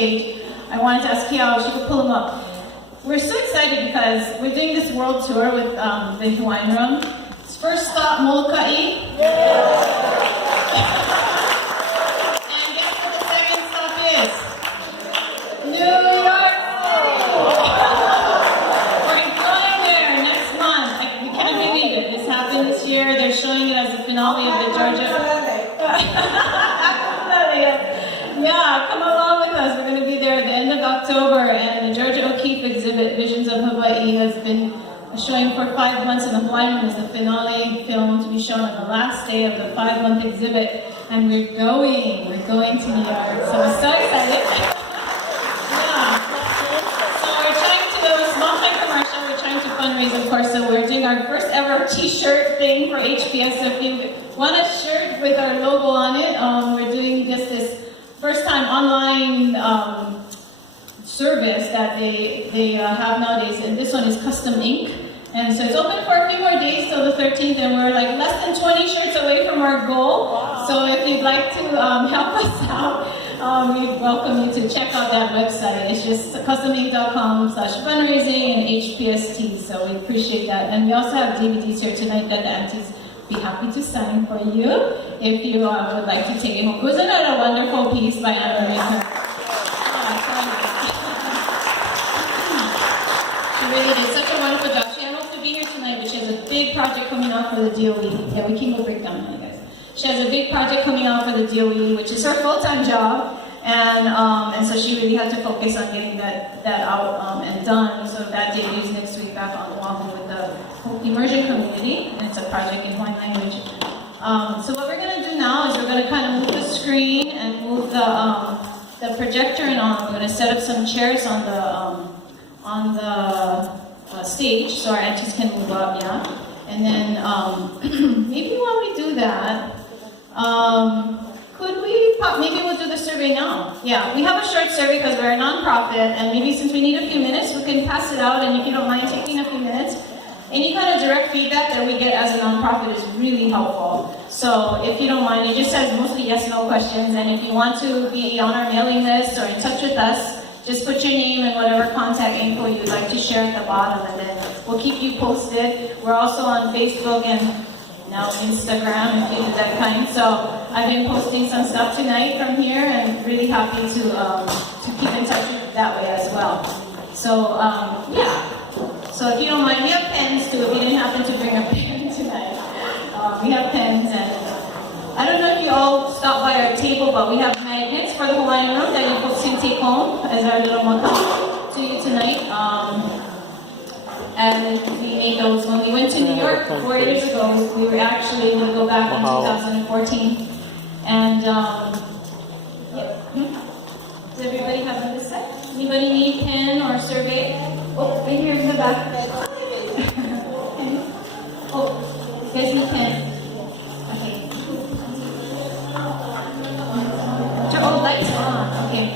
stage. I wanted to ask Kiao if she could pull him up. We're so excited because we're doing this world tour with the Hawaiian Room. First stop, Molokai. And guess what the second stop is? New York City. We're going there next month. We can't believe it. This happened this year. They're showing it as the finale of the Georgia. Yeah, come along with us. We're going to be there at the end of October, and the Georgia O'Keeffe exhibit, Visions of Hawaii, has been showing for 5 months, and the Hawaiian Room is the finale film to be shown on the last day of the 5-month exhibit, and we're going to New York, so we're so excited. Yeah. So we're trying to, it's multi-commercial, we're trying to fundraise, of course, so we're doing our first ever t-shirt thing for HPS. So if you want a shirt with our logo on it, we're doing just this first time online service that they have nowadays, and this one is custom ink. And so it's open for a few more days till the 13th, and we're like less than 20 shirts away from our goal. Wow. So if you'd like to help us out, we welcome you to check out that website. It's just customink.com/fundraising and HPST, so we appreciate that. And we also have DVDs here tonight that the aunties be happy to sign for you if you would like to take it home. Wasn't it a wonderful piece by Anna Marie? She really did such a wonderful job. She had hoped to be here tonight, but she has a big project coming out for the DOE. Yeah, we can go break down now, you guys. She has a big project coming out for the DOE, which is her full-time job, and so she really had to focus on getting that out and done. So that date is next week back on Oahu with the immersion community, and it's a project in Hawaiian language. So what we're going to do now is we're going to kind of move the screen and move the projector, and we're going to set up some chairs on the stage so our aunties can move up, yeah. And then maybe while we do that, maybe we'll do the survey now. Yeah, we have a short survey because we're a nonprofit, and maybe since we need a few minutes, we can pass it out, and if you don't mind taking a few minutes, any kind of direct feedback that we get as a nonprofit is really helpful. So if you don't mind, it just says mostly yes/no questions, and if you want to be on our mailing list or in touch with us, just put your name and whatever contact info you'd like to share at the bottom, and then we'll keep you posted. We're also on Facebook and now Instagram, if you do that kind. So I've been posting some stuff tonight from here, and really happy to keep in touch with that way as well. So yeah. So if you don't mind, we have pens too. If you didn't happen to bring a pen tonight, we have pens, and I don't know if you all stopped by our table, but we have magnets for the Hawaiian Room that you folks can take home as our little welcome to you tonight. And we made those when we went to New York 4 years ago. We were actually able to go back in 2014. And yeah. Does everybody have on this side? Anybody need pen or survey? Oh, right here in the back. Oh, you guys need pen. Okay. Oh, lights on. Okay.